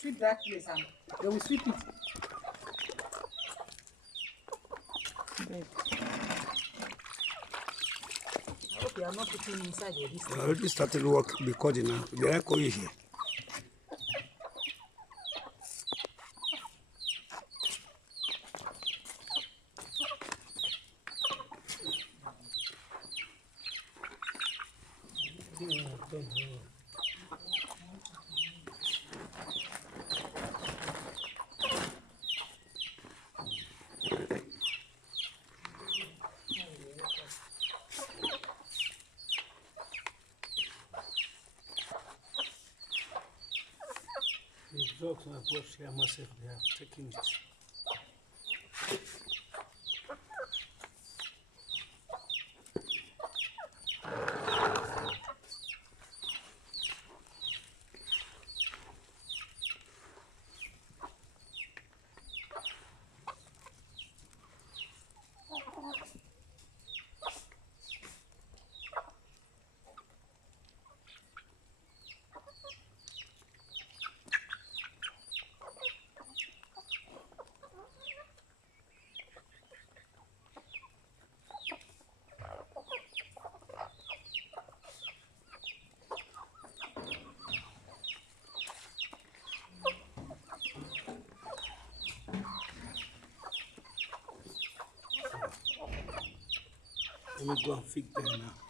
sweep that place and they will sweep it. Babe. I hope you are not putting inside your this. I already started work recording now. Did I call you here? The drugs I bought here myself, they are taking it. Let me go and fix them now.